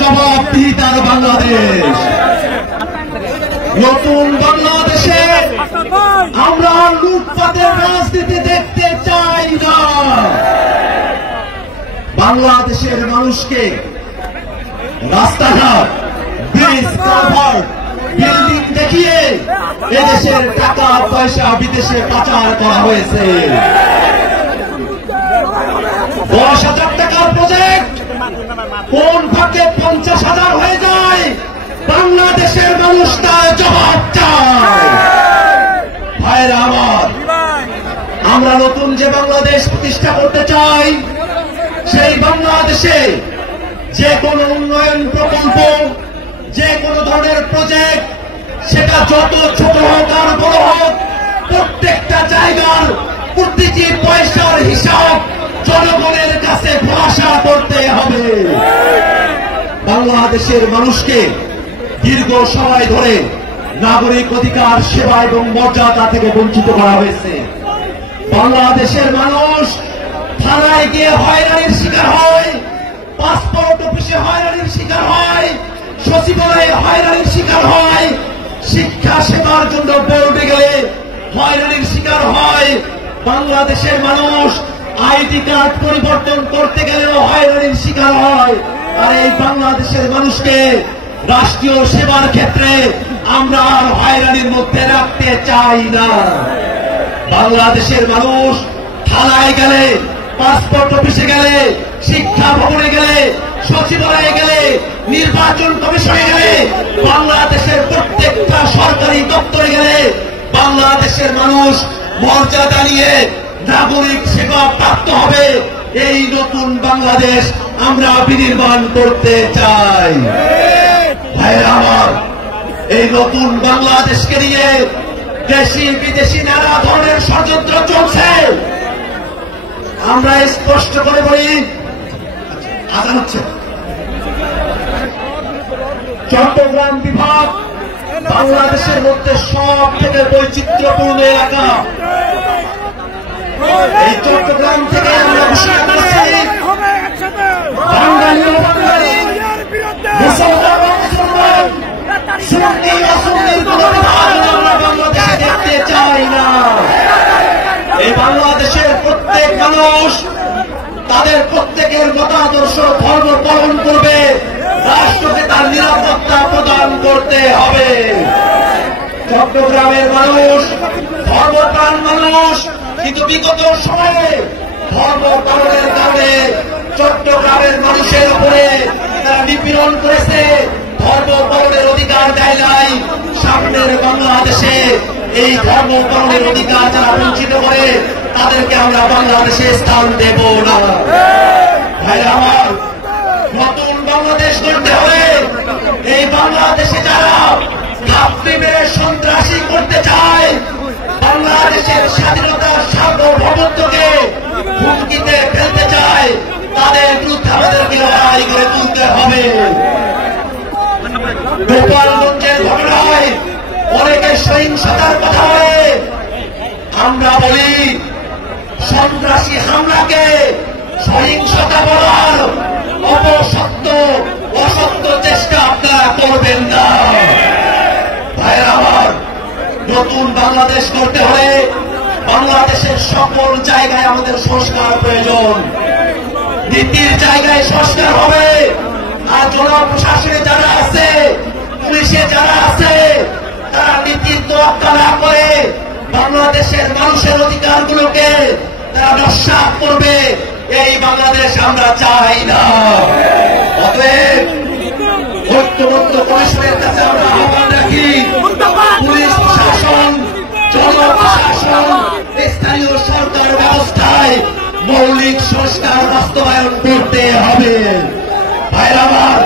জবাবদিহিতার বাংলাদেশ। নতুন বাংলাদেশে আমরা লুটপাটের রাজনীতি দেখতে চাই না। বাংলাদেশের মানুষকে রাস্তাঘাট, ব্রিজ, কালভার্ট, বিল্ডিং দেখিয়ে এদেশের টাকা পয়সা বিদেশে পাচার করা হয়েছে। 10,000 টাকার প্রজেক্ট কোন ভাগে 50,000 হয়ে যায়, বাংলাদেশের মানুষ তার জবাব চায়। ভাইরা আমার, আমরা নতুন যে বাংলাদেশ প্রতিষ্ঠা করতে চাই, সেই বাংলাদেশে যে কোনো উন্নয়ন প্রকল্প, যে কোনো ধরনের প্রজেক্ট, সেটা যত ছোট হোক আর বড় হোক, প্রত্যেকটা জায়গার প্রতিটি পয়সার হিসাব জনগণের কাছে প্রকাশ করতে হবে। বাংলাদেশের মানুষকে দীর্ঘ সময় ধরে নাগরিক অধিকার, সেবা এবং মর্যাদা থেকে বঞ্চিত করা হয়েছে। বাংলাদেশের মানুষ থানায় গিয়ে হয়রানির শিকার হয়, পাসপোর্ট অফিসে হয়রানির শিকার হয়, সচিবালয়ে হয়রানির শিকার হয়, শিক্ষা সেবার জন্য বোর্ডে গেলে হয়রানির শিকার হয়। বাংলাদেশের মানুষ আইডি কার্ড পরিবর্তন করতে গেলেও হয়রানির শিকার হয়। আর এই বাংলাদেশের মানুষকে রাষ্ট্রীয় সেবার ক্ষেত্রে আমরা আর হয়রানির মধ্যে রাখতে চাই না। বাংলাদেশের মানুষ থানায় গেলে, পাসপোর্ট অফিসে গেলে, শিক্ষা ভবনে গেলে, সচিবালয়ে গেলে, নির্বাচন কমিশনে গেলে, বাংলাদেশের প্রত্যেকটা সরকারি দপ্তরে গেলে বাংলাদেশের মানুষ মর্যাদা নিয়ে নাগরিক সেবা প্রাপ্ত হবে। এই নতুন বাংলাদেশ আমরা বিনির্মাণ করতে চাই। ভাইরা আমার, এই নতুন বাংলাদেশকে নিয়ে দেশি বিদেশি নানা ধরনের ষড়যন্ত্র চলছে। আমরা স্পষ্ট করে বলি, আজান হচ্ছে। চট্টগ্রাম বিভাগ বাংলাদেশের মধ্যে সব থেকে বৈচিত্র্যপূর্ণ এলাকা। এই চট্টগ্রাম থেকে আমরা ঘোষণা করেছি, বাঙালি ও বাঙালি, মুসলমান ও মুসলমান, সুন্নি অসুন্নির কোন বিভাগ আমরা বাংলাদেশে দেখতে চাই না। এই বাংলাদেশের প্রত্যেক মানুষ তাদের প্রত্যেকের মতাদর্শ ধর্ম পালন করবে, রাষ্ট্রকে তার নিরাপত্তা প্রদান করতে হবে। চট্টগ্রামের মানুষ ধর্মপ্রাণ মানুষ, কিন্তু বিগত সময়ে ধর্ম পালনের কারণে চট্টগ্রামের মানুষের উপরে তারা নিপীড়ন করেছে, ধর্ম পালনের অধিকার দেয় নাই। সামনের বাংলাদেশে এই ধর্ম পালনের অধিকার যারা বঞ্চিত করে, তাদেরকে আমরা বাংলাদেশে স্থান দেব না। ভাইরা আমার, নতুন বাংলাদেশ গড়তে হবে। এই বাংলাদেশে যারা ঘাপটি মেরে সন্ত্রাসী করতে চায়, বাংলাদেশের স্বাধীনতার সার্বভৌমত্বকে হুমকিতে ফেলতে চায়, তাদের বিরুদ্ধে আমাদেরকে লড়াই করে তুলতে হবে। গোপালগঞ্জের ঘটনায় অনেকে সহিংসতার কথা বলে, আমরা বলি সন্ত্রাসী হামলাকে সহিংসতা বলার অসত্য চেষ্টা আপনারা করবেন না। ভাইরা আমার, নতুন বাংলাদেশ করতে হলে বাংলাদেশের সকল জায়গায় আমাদের সংস্কার প্রয়োজন। নীতির জায়গায় সংস্কার হবে। আর জনপ্রশাসনে যারা আছে, পুলিশে যারা আছে, তারা নীতির তোয়াক্কা না করে বাংলাদেশের মানুষের অধিকারগুলোকে তারা নস্যাৎ করবে। এই বাংলাদেশ আমরা চাই না। অতএব ঐক্যবদ্ধ কমিশনের কাছে আমরা আহ্বান রাখি, পুলিশ প্রশাসন, জনপ্রশাসন, স্থানীয় সরকার ব্যবস্থায় মৌলিক সংস্কার বাস্তবায়ন করতে হবে। ভাইরা আমার,